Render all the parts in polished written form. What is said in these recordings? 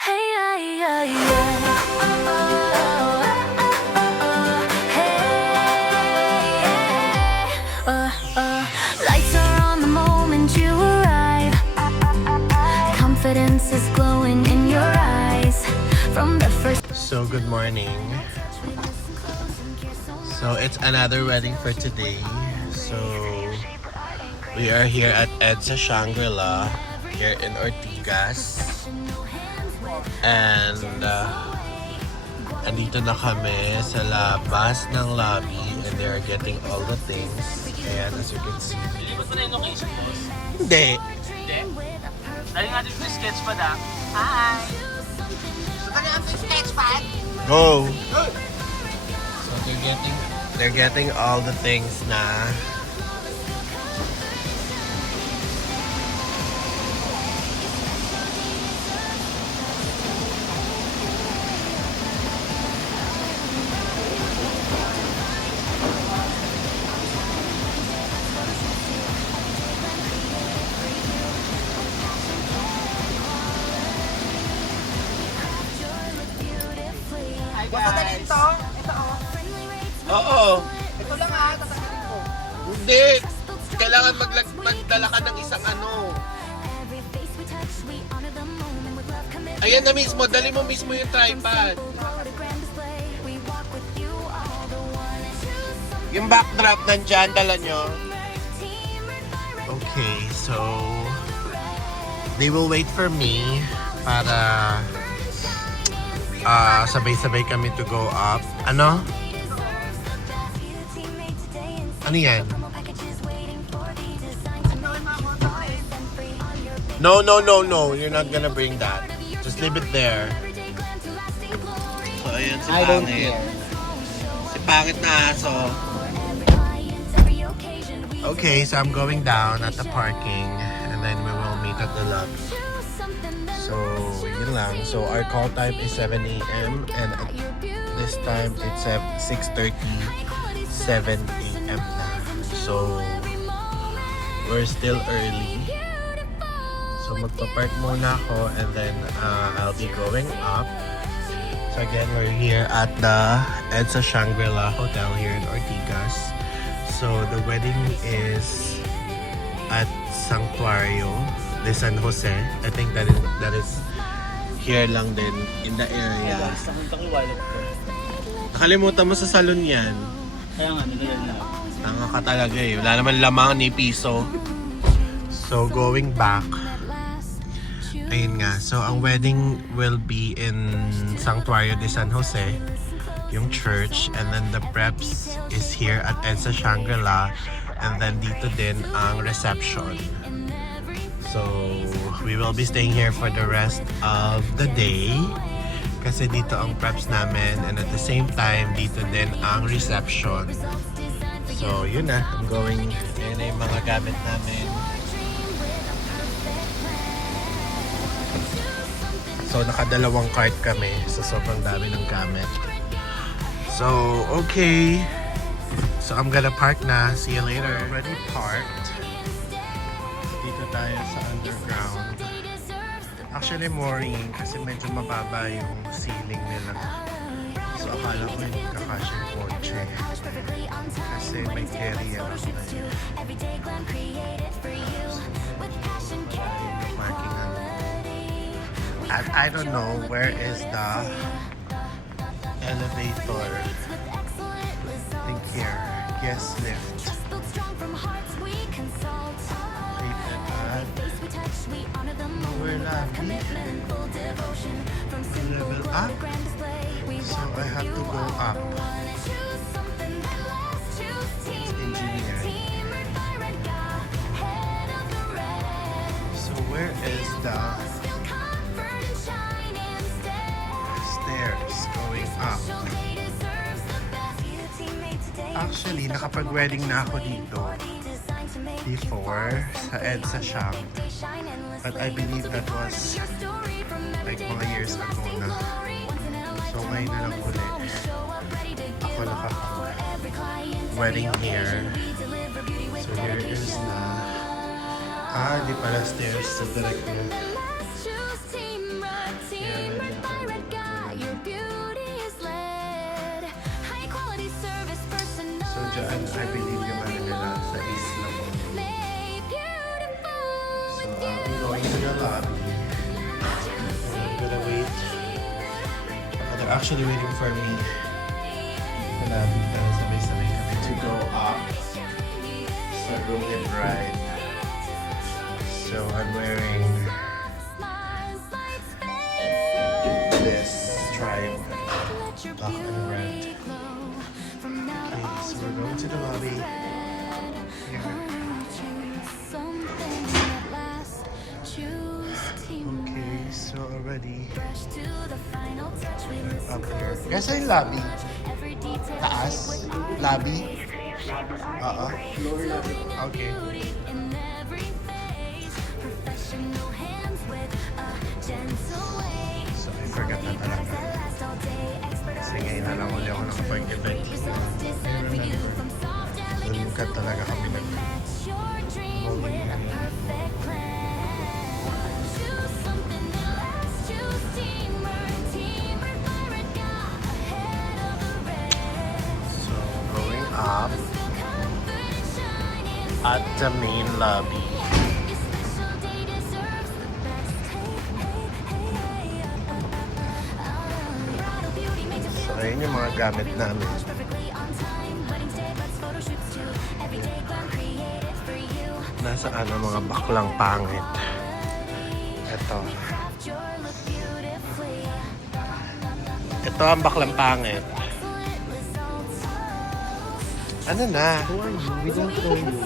Hey, yeah, yeah, yeah. Hey, lights are on the moment you arrive. Confidence is glowing in your eyes. From the first. So good morning. So it's another wedding for today. So we are here at EDSA Shangri-La here in Ortigas. And andito na kami sa labas ng lobby and they are getting all the things. Ayan, as you can see. Lilipat mo na yung location, boss. Hindi. Hindi. Dali natin yung sketchpad, ah. Hi! Go! So they're getting all the things na. Tatanggalin to? Ito oh. Oo. Ito lang ah, tatanggalin ko. Hindi. Kailangan magdala ka ng isang ano. Ayan na mismo. Dali mo mismo yung tripod. Yung backdrop nandyan. Dala nyo. Okay. So, they will wait for me para sabay-sabay kami to go up. Ano? Ano yan? No. You're not gonna bring that. Just leave it there. So, ayan si I don't Pangit. care. Si Pangit na aso. Okay, so I'm going down at the parking and then we will meet at the lobby. So, yun lang. So, our call time is 7 a.m. and at this time, it's at 6:37 a.m. na. So, we're still early. So, magpa-park muna ako and then I'll be going up. So, again, we're here at the EDSA Shangri-La Hotel here in Ortigas. So, the wedding is at Sanctuario de San Jose. I think that is here lang din in the area. Nakunta ko yung wallet ko. Nakalimutan mo sa salon yan. Kaya nga, nilagay na. Tanga ka talaga eh. Wala naman lamang ni piso. So going back. Ayun nga. So ang wedding will be in Sanctuario de San Jose, yung church, and then the preps is here at EDSA Shangri-La, and then dito din ang reception. So, we will be staying here for the rest of the day kasi dito ang preps namin and at the same time dito din ang reception. So, yun na. I'm going. Ayan na yung mga gamit namin. So, nakadalawang cart kami sa sobrang dami ng gamit. So, okay. So, I'm gonna park na. See you later. Already parked. Dito tayo sa underground. Actually, mooring kasi medyo mababa yung ceiling nila. So, akala ko yung kakasya yung kotse. Kasi may carry lang tayo. Parking ano. And I don't know where is the elevator. I think here. Guest lift. Lower lobby. Level up. So I have to go up. It's engineering. So where is the stairs going up? Actually, nakapag-wedding na ako dito before sa EDSA Shang. But I believe that was like mga years ago na. So ngayon na lang ulit. Ako nakaka-wedding here. So here is the di pala stairs sa direct na. Yan. dyan, I believe naman nila sa isla mo. So, I'm going to the lobby. I'm gonna wait. They're actually waiting for me. The lobby, pero sabay-sabay kami to go up sa room and ride. So, I'm wearing this tribe, black and red. Okay, so we're going to the lobby. Here. Okay, so already we're up here. Guys, ay lobby. Taas? Lobby? Oo. Okay. So I forgot na talaga. Kasi ngayon na lang uli ako nakapag-event. Doon ka talaga kami So going up at the main lobby. So ayun yung mga gamit namin. Nasaan ang mga baklang pangit? Ito. Ito ang baklang pangit. Ano na? We don't know you.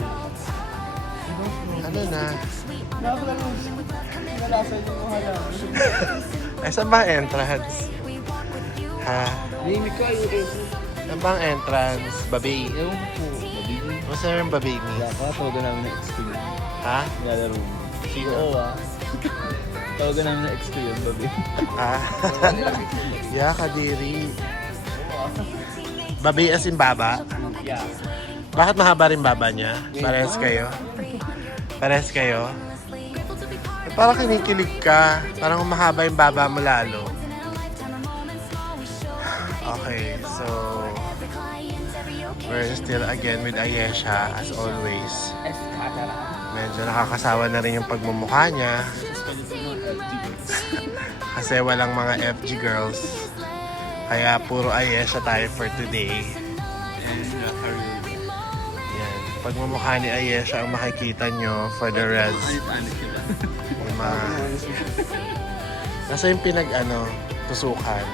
Ano na? Nalasan yung mga lang. Ay, saan ba ang entrance? Ha? Name ka yung entry. Saan ba ang entrance? Babi? Ewan ko po. Mabigay. Masa yung babi ni? Tawagan namin na experience. Ha? Nilalaro mo. Sino? Oo Tawagan namin na experience, babi. Ah? Yeah, kadiri. Babi as in baba? Yeah. Bakit mahaba rin baba niya? Parehas kayo? Parehas kayo? Eh, parang kinikilig ka. Parang mahaba yung baba mo lalo. Okay, so we're still again with Ayesha as always. Medyo nakakasawa na rin yung pagmumukha niya. Kasi walang mga FG girls. Kaya puro Ayesha tayo for today. Yan. Pagmumukha ni Ayesha ang makikita nyo for the rest. Yung mga... Nasa yung tusukan.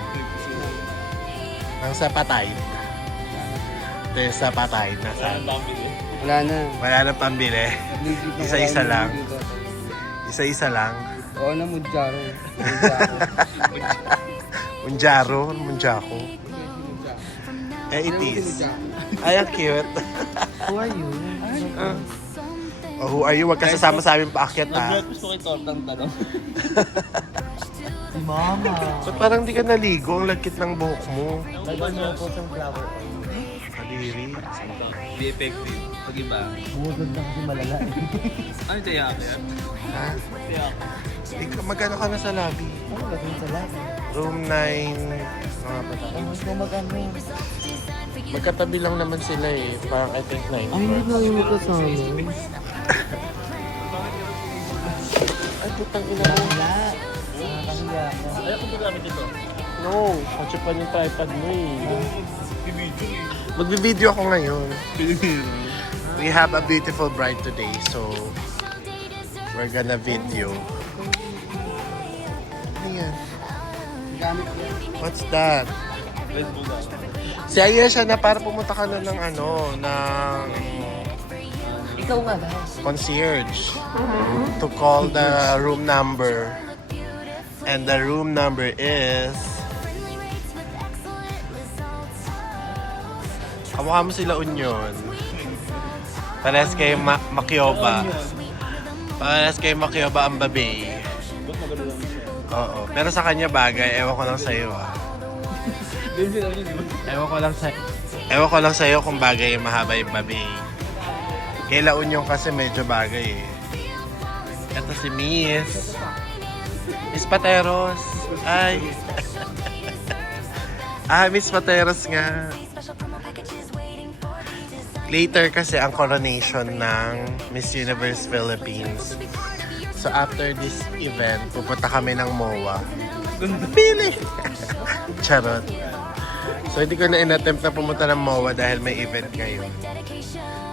Ang sapatay. Ito yung sapatay. Nasaan? Wala na. Wala nang pambili. Isa-isa lang. Isa-isa lang. Oo na, Mudjaro. Munjaro. Munjako. Eh, it is. Ay, ang cute. Who are you? Oh, who are you? Huwag ka sasama sa aming paakyat, ha? Gusto ko tortang tanong. Si Mama. Ba't parang di ka naligo? Ang lagkit ng buhok mo. Lagyan mo po sa flower. Kadiri. Be effective. Pag iba. Bumugod na kasi malala. Ano tayo kaya? Ha? Magkano ka na sa lobby? Ano lagyan sa lahat? Room 9. Mga bata. Ano ko magano? Magkatabi lang naman sila eh. Parang I think 9. Ay, hindi na yung kasama. Ay, putang ina. Wala. Nakakahiya ako. Ayaw ko gamit ito. No, kasi pa yung tripod mo eh. Magbi-video ako ngayon. We have a beautiful bride today, so we're gonna video. Ano yan? Gamit ko. What's that? Red Bull daw. Si Ayesha na para pumunta ka na ng ng Ikaw nga ba? concierge to call the room number. And the room number is... Kamukha mo sila Union. Parehas kayo Makyoba. Parehas kayo Makyoba ang babi. Ba't maganda lang siya? Oo. Pero sa kanya bagay, ewan ko lang sa'yo ah. Ganun sila yun, di ba? Ewan ko lang sa'yo kung bagay yung mahaba yung babi. Kay La Union kasi medyo bagay eh. Ito si Miss. Miss Pateros. Ay. Miss Pateros nga. Later kasi ang coronation ng Miss Universe Philippines. So after this event, pupunta kami ng MOA. Pili! Charot. So hindi ko na in-attempt na pumunta ng MOA dahil may event ngayon.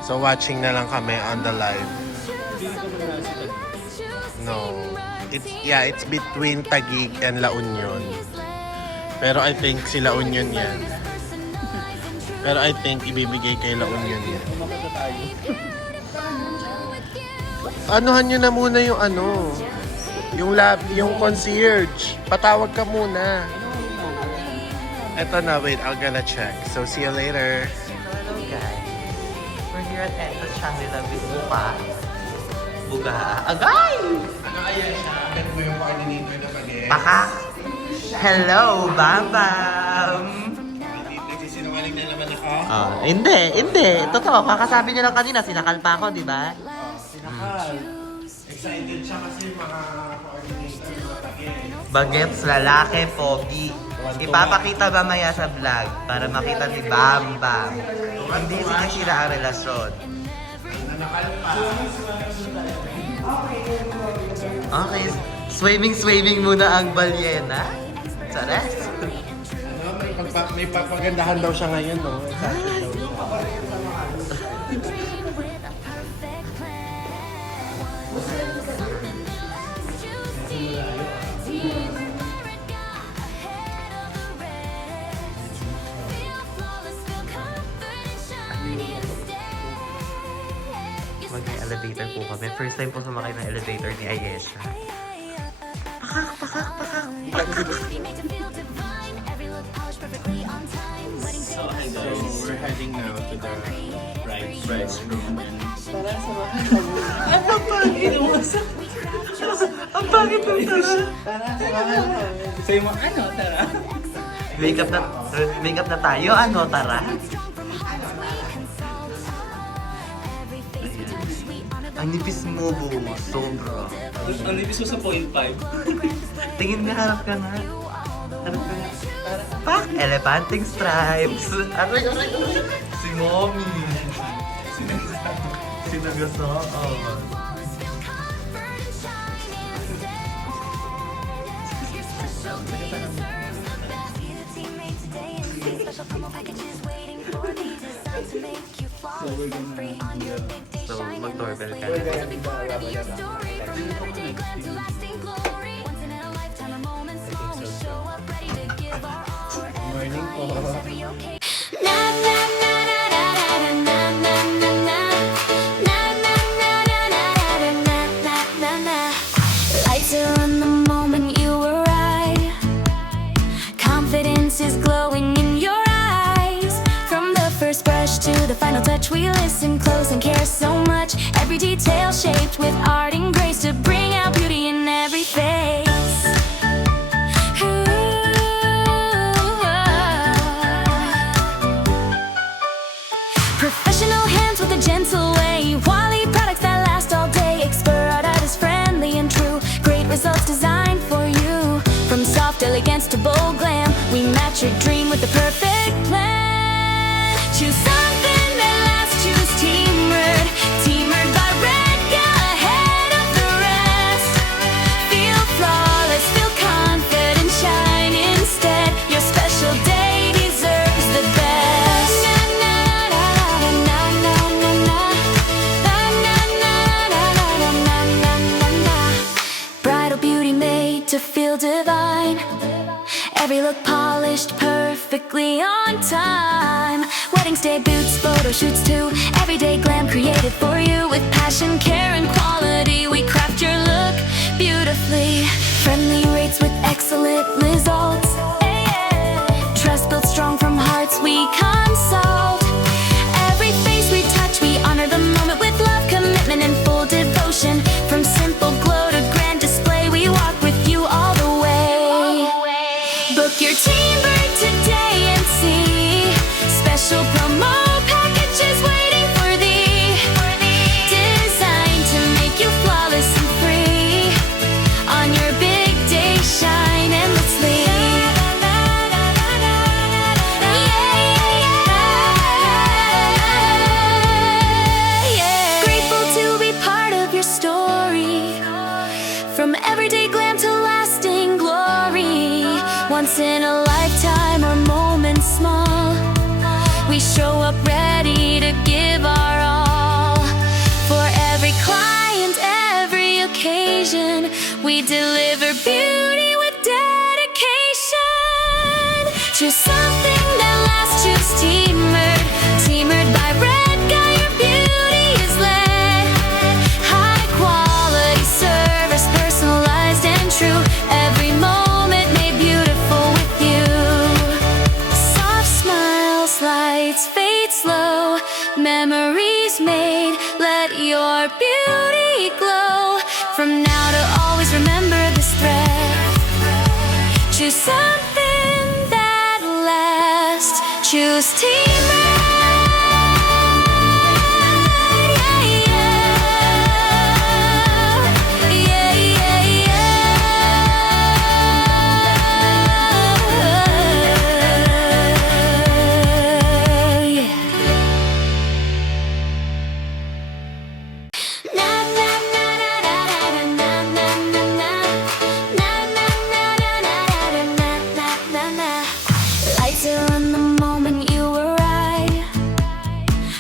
So watching na lang kami on the live. No. It's between Taguig and La Union. Pero I think si La Union yan. Pero I think ibibigay kay La Union yan. Anuhan nyo na muna yung ano. Yung lab, yung concierge. Patawag ka muna. Eto na, wait, I'm gonna check. So see you later. Hello guys, we're here at Eto Shangri-La with Buga. Agay! Ano kaya siya? Agad mo yung coordinator na pag-e. Baka! Hello, Bam! Nagsisinungaling na naman ako. Hindi. Totoo, kakasabi niyo lang kanina, sinakal pa ako, di ba? Excited siya kasi mga coordinator na pag-e. Bagets, lalaki, pogi. Ipapakita ba maya sa vlog para makita ni Bam Bam. Hindi sinisira ang relasyon. Okay, swimming muna ang balyena. Chares. May papagandahan daw siya ngayon, no? Mag-elevator po kami. First time po sumakay ng elevator ni Ayesha. So we're heading now to the bride's room. Ang pangit ng tara. Sa'yo mo, ano, tara. Makeup na tayo, ano, tara? Ang nipis mo, Bu. Sobra. Ang libis mo sa 0.5. Tingin nga, harap ka nga. Harap ka nga. Pak! Elephantine stripes. Aray. Si Mommy. Sinagasaan. So, mag-doorbell ka. Morning po. Lights are on the moment you arrive. Confidence is glowing in your eyes. From the first brush to the final touch, we listen close and care so much. Every detail shaped with art and grace to bring out beauty in every face. Professional hands with a gentle way. Wally products that last all day. Expert artist, friendly and true. Great results designed for you. From soft elegance to bold glam, we match your dream with the perfect plan. Choose something that lasts. Choose Teamwork. Teamwork by Redca, ahead of the rest. Feel flawless, feel confident, shine instead. Your special day deserves the best. Bridal beauty made to feel divine. Every look polished perfectly on time. Weddings, day boots, photo shoots too. Everyday glam created for you. With passion, care and quality, we craft your look beautifully. Friendly rates with excellent results. Trust built strong from hearts we consult. Every face we touch, we honor the moment with love, commitment and full devotion. From simple glow to grand display, we walk with you all the way. Book your Teamwork today and see special promo packages waiting for thee. Designed to make you flawless and free. On your big day, shine endlessly. Once in a lifetime or moments small, we show up ready to give our all. For every client, every occasion, we deliver beauty with dedication. Choose something that lasts, choose Teamered. Teamered by Red Guy, your beauty is led. High quality service, personalized and true. Every moment made beautiful with you. Soft smiles, lights fade slow. Memories made, let your beauty glow. From now to always remember this thread. Choose something that lasts. Choose Teamered. Lights are on the moment you arrive.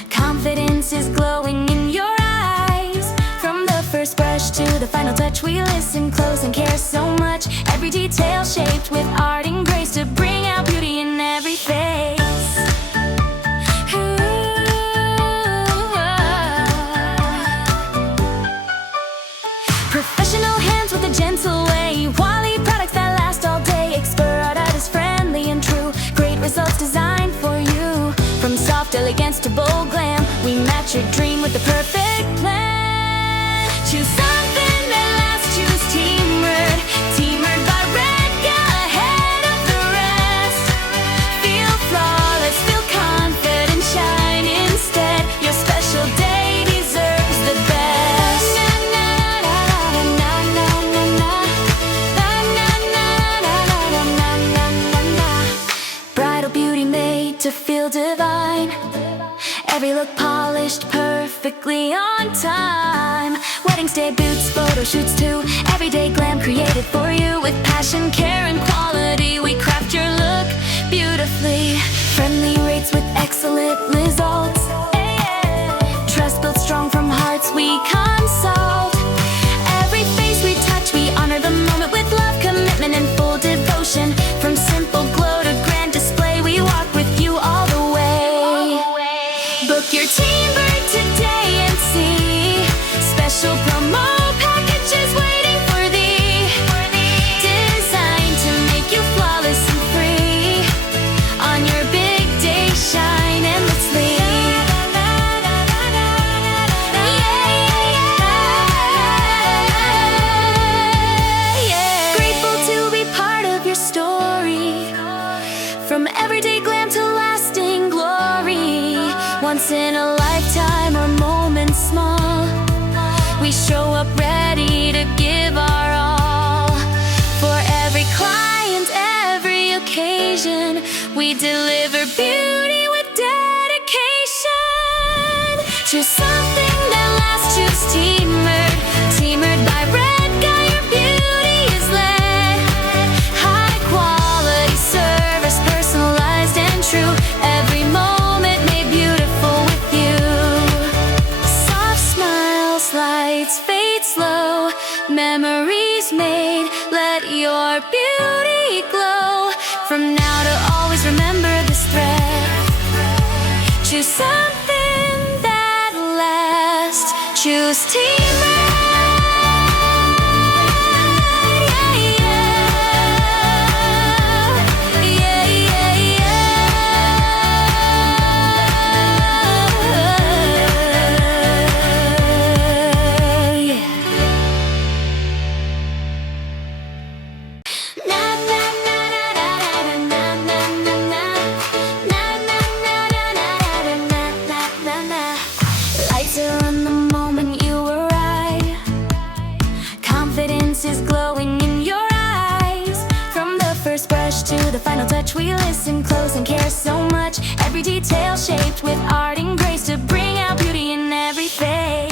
Confidence is glowing in your eyes. From the first brush to the final touch, we listen close and care so much. Every detail shaped with art and grace to bring out beauty in every face. Professional hands with a gentle way. Quality products that last all day. Expert art is friendly and true. Great results designed for you. From soft elegance to bold glam, we match your dream with the perfect plan. Choose something that lasts, choose Teamered. Teamered by Red Guy, ahead of the rest. Feel flawless, feel confident, shine instead. Your special day deserves the best. Bridal beauty made to feel divine. Every look polished perfectly on time. Weddings, day boots, photo shoots too. Everyday glam created for you. With passion, care and quality, we craft your look beautifully. Friendly rates with excellent results. Trust built strong from hearts we consult. Every face we touch, we honor the moment with love, commitment and full devotion. From simple glow to grand display, we walk with you all the way. Book your Teamered today and see special promo packages waiting for thee. Designed to make you flawless and free. On your big day, shine endlessly. Grateful to be part of your story. From everyday glam to lasting glory. Once in a lifetime or moments small, we show up ready to give our all. For every client, every occasion, we deliver beauty with dedication. Choose something that lasts, choose Teamered. Teamered by Red Guy, your beauty is led. High quality service, personalized and true. Every moment made beautiful with you. Soft smiles, lights fade slow. Memories made, let your beauty glow. From now to always remember this thread. Choose something that lasts. Choose Teamered. Lights are on the moment you arrive. Confidence is glowing in your eyes. From the first brush to the final touch, we listen close and care so much. Every detail shaped with art and grace to bring out beauty in every face.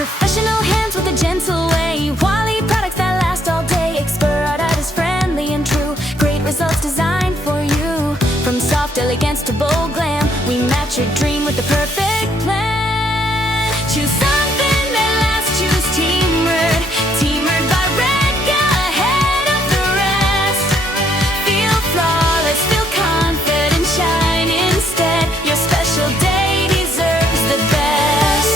Professional hands with a gentle way. Wally products that last all day. Expert art is friendly and true. Great results designed for you. From soft elegance to bold glam, we match your dream with the perfect plan. Choose something that lasts. Choose Teamword. Teamword by Redca, ahead of the rest. Feel flawless, feel confident, shine instead. Your special day deserves the best.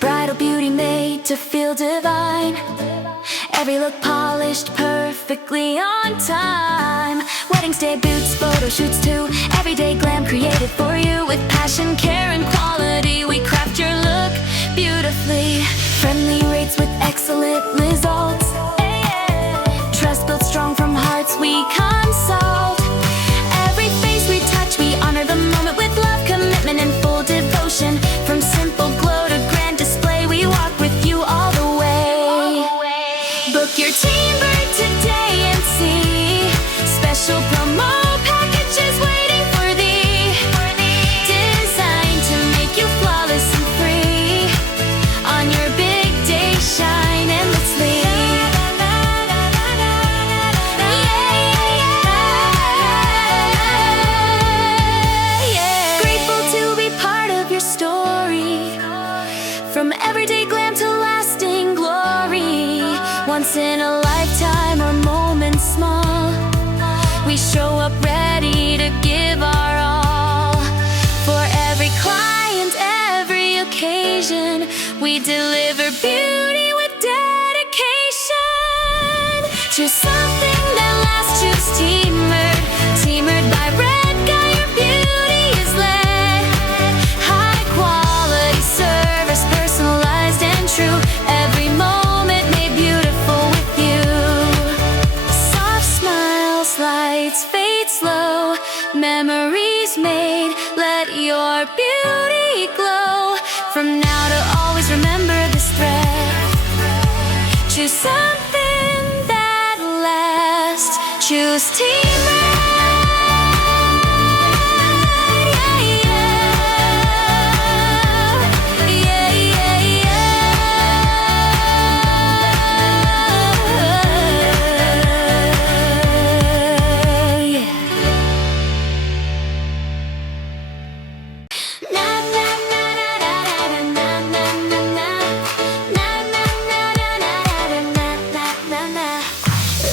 Bridal beauty made to feel divine. Every look polished perfectly on time. Weddings day boots, photo shoots too. Everyday glam created for you. With passion, care and quality, we craft your look beautifully. Friendly rates with excellent results. Trust built strong from hearts we consult. Every face we touch, we honor the moment with love, commitment and full devotion. From simple glow to grand display, we walk with you all the way. Book your Teamword today and see special promo packages waiting for thee. Designed to make you flawless and free. On your big day, shine endlessly. Grateful to be part of your story. From everyday glam to lasting glory. Once in a lifetime or moments small, we show up ready to give our all. For every client, every occasion, we deliver beauty with dedication. Choose something that lasts. Choose Teamword. Teamword by Redca, your beauty is led. High quality service, personalized and true. Every moment made beautiful with you. Soft smiles, lights fade slow. Memories made, let your beauty glow. From now to always, remember this thread. Choose something that lasts. Choose Teamword.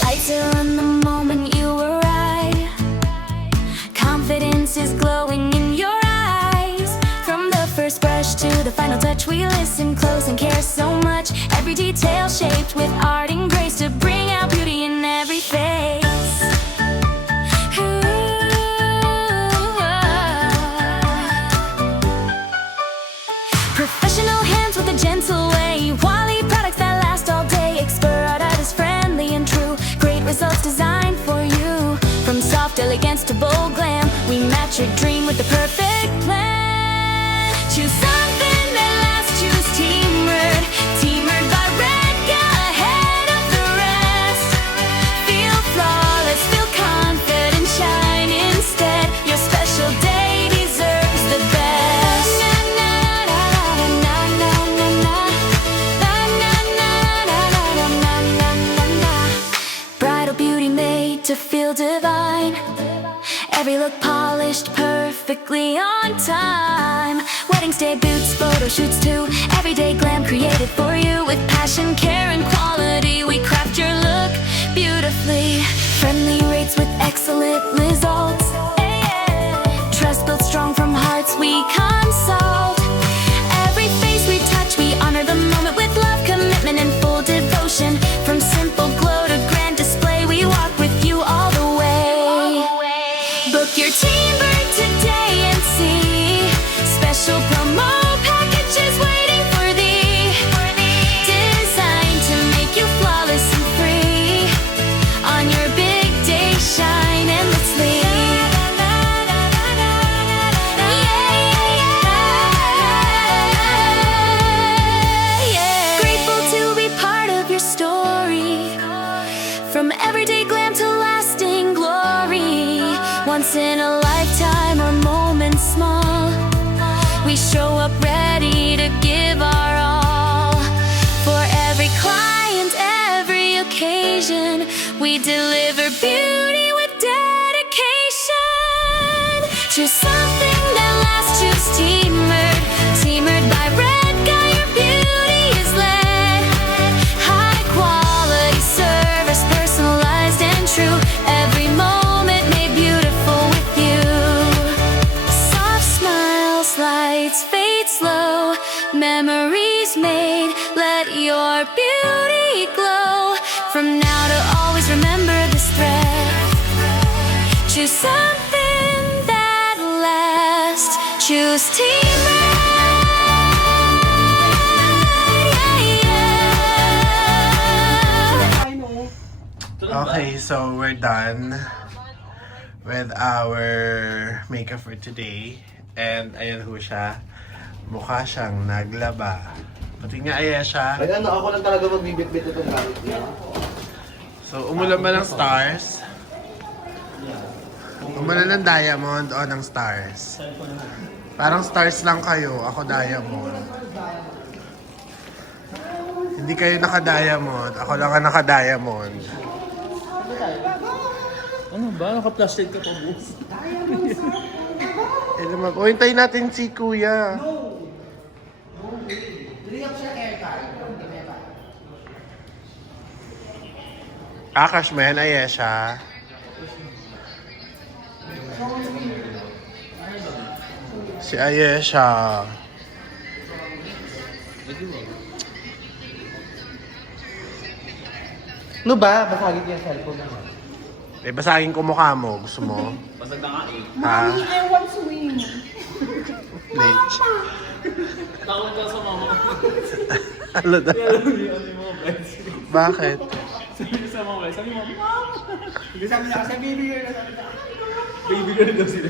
Lights are on the moment you arrive. Confidence is glowing in your eyes. From the first brush to the final touch, we listen close and care so much. Every detail shaped with art and grace to bring out beauty in every face. Professional hands with a gentle way. Wally products that last all day. Expert art is friendly and true. Great results designed for you. From soft elegance to bold glam, we match your dream with the perfect plan. Choose something that lasts. Choose Teamword. Teamword by Redca, ahead of the rest. Feel flawless, feel confident, shine instead. Your special day deserves the best. Bridal beauty made to feel divine. Every look polished perfectly on time. Weddings day boots, photo shoots too. Everyday glam created for you. With passion, care and quality, we craft your look beautifully. Friendly rates with excellent results. Trust built strong from hearts we consult. Every face we touch, we honor the moment with love, commitment and full devotion. From simple glow to grand display, we walk with you all the way. Book your Teamword today and see special promo packages waiting for thee. Designed to make you flawless and free. On your big day, shine endlessly. Grateful to be part of your story. From everyday glam to lasting glory. once in a lifetime or moments small. We show up ready to give our all. For every client, every occasion, we deliver beauty with dedication. Choose something that lasts, choose Teamered. Teamered by Red Guy, your beauty is led. High quality service, personalized and true. Every moment made beautiful with you. Soft smiles, lights fade slow. Memories made, let your beauty glow. From now to always remember this thread. Choose something that lasts. Choose Teamered. Yeah, yeah. Okay, so we're done with our makeup for today. And ayan ho siya. Mukha siyang naglaba. Pati nga Ayesha. Ay, ano, ako lang talaga magbibit-bit itong gamit niya. So, umulan ba ng stars? Umulan ng diamond o ng stars? Parang stars lang kayo. Ako diamond. Hindi kayo naka-diamond. Ako lang ang naka-diamond. Ano ba? Naka-plastic ka pa, boss. O, hintayin natin si Kuya. Akash mo yan, Ayesha. Si Ayesha. Ano ba? Basagin niya yung cellphone naman. Eh, basagin ko mukha mo. Gusto mo? Basag na nga eh. Ha? I want to win. Late. Takot ka sa mama. Ano na? Alam niyo, ano yung mga friends. Bakit? Sabi niyo sa mga friends, sabi mo, Mama! Hindi sabi niya kasi baby girl na sabi niya. Baby girl daw sila.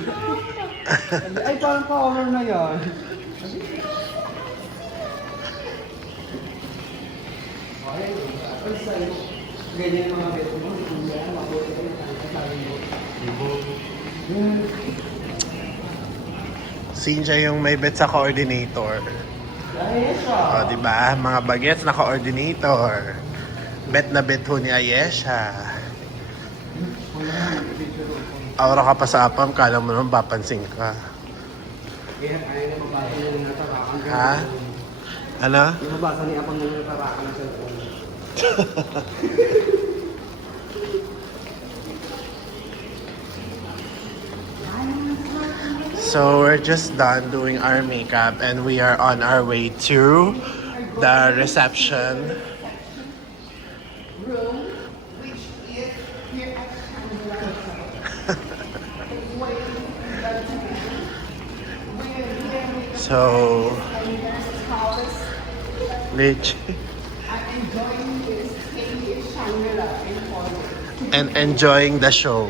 Ay, parang pa-honor na yan. Ganyan yung mga beto mo. Mabuti ko yung sabi mo. Sinja yung may bet sa coordinator. O, di ba? Mga bagets na coordinator. Bet na bet ho ni Ayesha. Aura ka pa sa apam, kala mo naman papansin ka. Kaya kaya na mabasa niya ng natarakan. Ha? Ano? Yung mabasa niya ako ng natarakan ng cellphone. So we're just done doing our makeup and we are on our way to the reception. So, legit. And enjoying the show.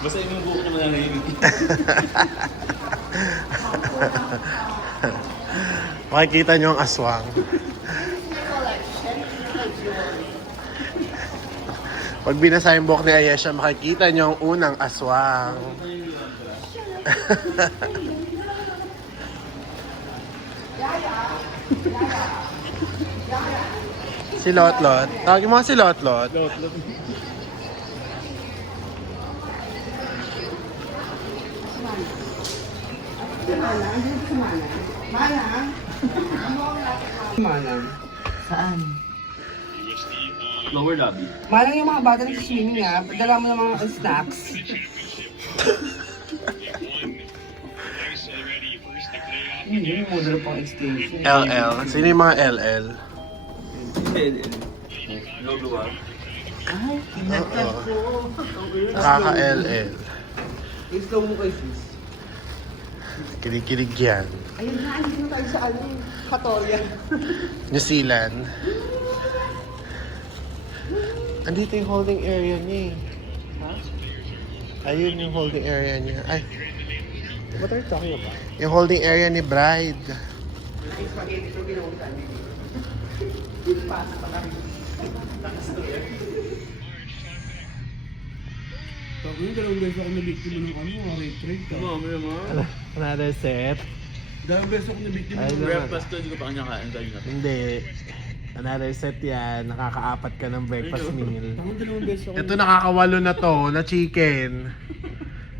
Basta yung buhok naman na nahimik. Makikita nyo ang aswang. Pag binasa yung buhok ni Ayesha, makikita nyo ang unang aswang. Si Lotlot. Tawagin mo si Lotlot. Manang. Saan? Lower lobby. Manang yung mga bata nagsiswimming ah. Dala mo ng mga snacks. Hindi, yung model pang extension. LL. Sino yung mga LL? Luluwa. Ay, pinagkat ko. Nakaka-LL. I-slow mo kay sis. Kilig-kilig yan. Ayun na, ayun na tayo sa ano, Katolia. New Zealand. Andito yung holding area niya eh. Ayun yung holding area niya. Ay, What are you talking about? yung holding area ni Bride. Yung spaghetti ko pinuutan. Tapos yung dalawang beses ako nabiktima ng rape rate ka. Another set. Dalawang beses ako nabiktima Ay, ng Breakfast ko, hindi ko pa kanya kain kanina. Hindi. Another set yan. Nakakaapat ka ng breakfast meal. Ako dalawang beses ako. Ito nakakawalo na to, na chicken.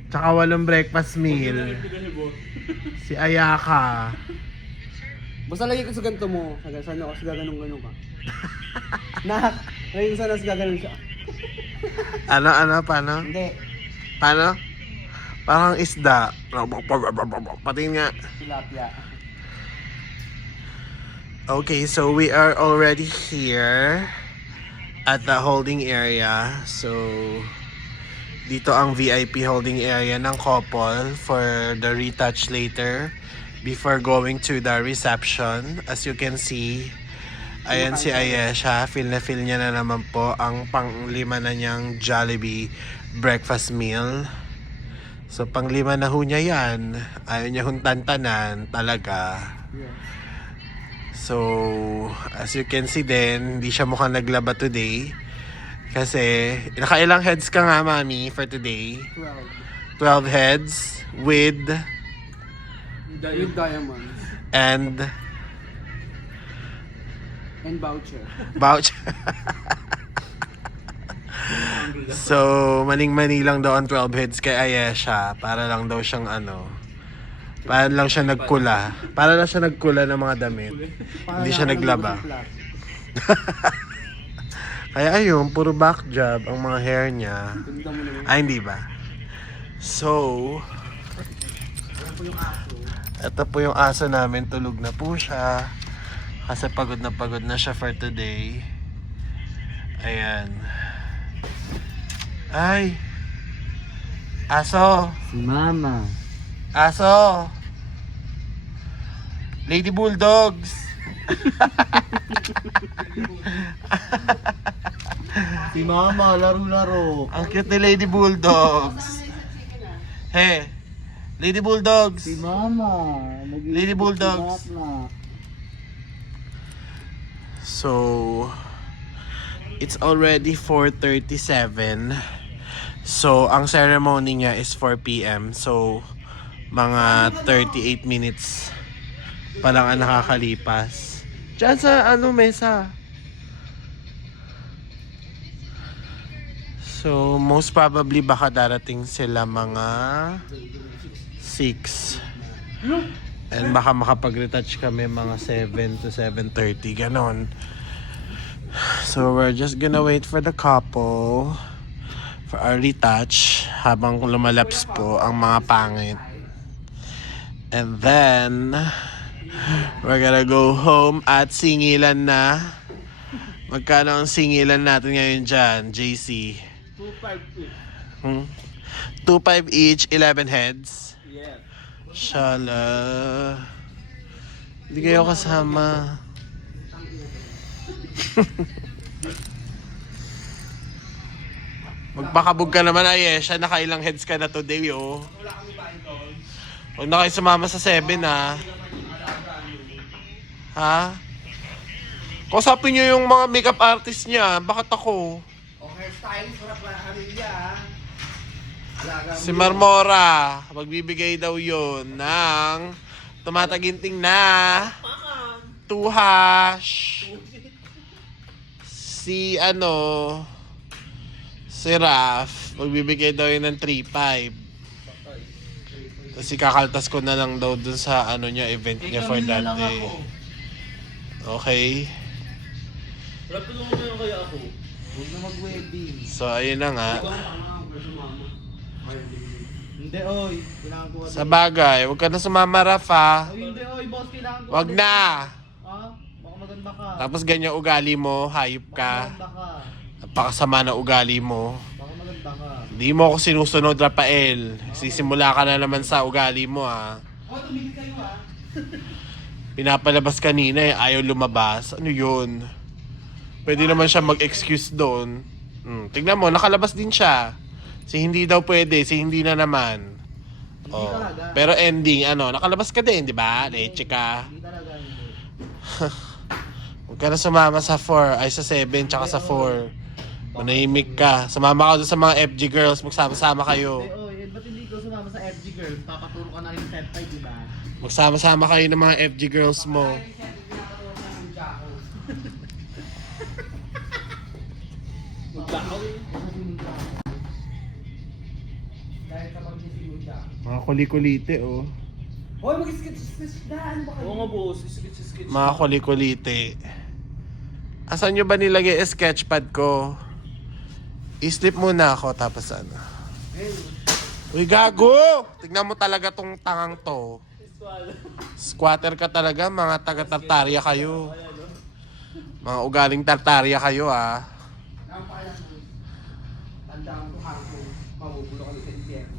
Tsaka 8 breakfast meal. Si Ayaka. Basta lagi ko sa ganito mo. Sana ako sa gaganong-ganong ka. Nak! Ngayon sana sa gaganon siya. Ano, paano? Hindi. Paano? Parang isda. Patingin nga. Tilapia. Okay, so we are already here at the holding area. So, dito ang VIP holding area ng couple for the retouch later before going to the reception. As you can see, ayan si Ayesha. Feel niya na naman po ang pang-5 na niyang Jollibee breakfast meal. So, pang-5 na ho niya yan. Ayaw niya huntantanan talaga. So, as you can see din, hindi siya mukhang naglaba today. Kasi, nakailang heads ka nga, mami, for today? 12 heads with With diamonds. and voucher. voucher. So, maning-mani lang daw ang 12 heads kay Ayesha. Para lang daw siyang para lang siya nagkula. Para lang siya nagkula ng mga damit. Hindi siya naglaba. Kaya ayun, puro back job ang mga hair niya. Ganda mo naman. Ay, hindi ba? So, ito po yung aso namin. Tulog na po siya. Kasi pagod na siya for today. Ayan. Ay! Aso! Si Mama. Aso! Lady Bulldogs! Si Mama, laro-laro. Ang cute ni Lady Bulldogs. Hey! Lady Bulldogs! Si Mama. Lady Bulldogs. So, it's already 4:37. So, ang ceremony niya is 4 p.m. So, mga 38 minutes pa lang ang nakakalipas. Diyan sa mesa. So, most probably baka darating sila mga 6. And baka makapag-retouch kami mga 7 to 7:30, ganon. So, we're just gonna wait for the couple for our retouch habang lumalaps po ang mga pangit. And then, we're gonna go home at singilan na. Magkano ang singilan natin ngayon dyan, JC? 2.5 each, 11 heads. Yeah. Shala. Hindi kayo kasama. Magpakabog ka naman, Ayesha. Nakailang heads ka na today, oh. Huwag na kayo sumama sa 7, ha? Ha? Kausapin nyo yung mga makeup artist niya. Bakit ako? Si Marmora, magbibigay daw yun ng tumataginting na 2 hash. Si si Raf, magbibigay daw yun ng 3.5. Tapos ikakaltas ko na lang daw dun sa niya, event niya for that day. Okay. Wala pa naman yung kaya ako. Huwag na mag-wedding. So, ayun na nga. Hindi, oy. Kailangan ko Sa bagay, huwag ka na sumama, Raf, ha? Oy, hindi, oy. Boss, kailangan ko. Wag na! Ha? Baka maganda ka. Tapos ganyan ugali mo, hayop ka. Maganda ka. Napakasama na ugali mo. Baka maganda ka. Hindi mo ako sinusunod, Rafael. Sisimula ka na naman sa ugali mo, ha? Oh, tumigil kayo, ha? Pinapalabas kanina, ayaw lumabas. Ano yun? Pwede naman siya mag-excuse doon. Tignan mo, nakalabas din siya. Si hindi daw pwede, si hindi na naman. Oh. talaga. Pero ending, nakalabas ka din, di ba? Leche ka. Hindi talaga, hindi. Huwag Huwag ka na sumama sa 4, ay sa 7, tsaka sa 4. Manahimik ka. Sumama ka doon sa mga FG girls, magsama-sama kayo. Ba't hindi ko sumama sa FG girls? Papaturo ka na rin set 5, di ba? Magsama-sama kayo ng mga FG girls mo. Mga kulikulite, oh. Hoy, mag-sketch daan ba Oo nga boss, sketch. Mga kulikulite. Asan nyo ba nilagay yung sketchpad ko? I-slip muna ako, tapos ano. Uy, gago! Tignan mo talaga tong tangang to. Squatter ka talaga, mga taga-Tartarya kayo. Mga ugaling Tartarya kayo, ah. Tandaan ko hangko. Mabubulo kami sa impyerno.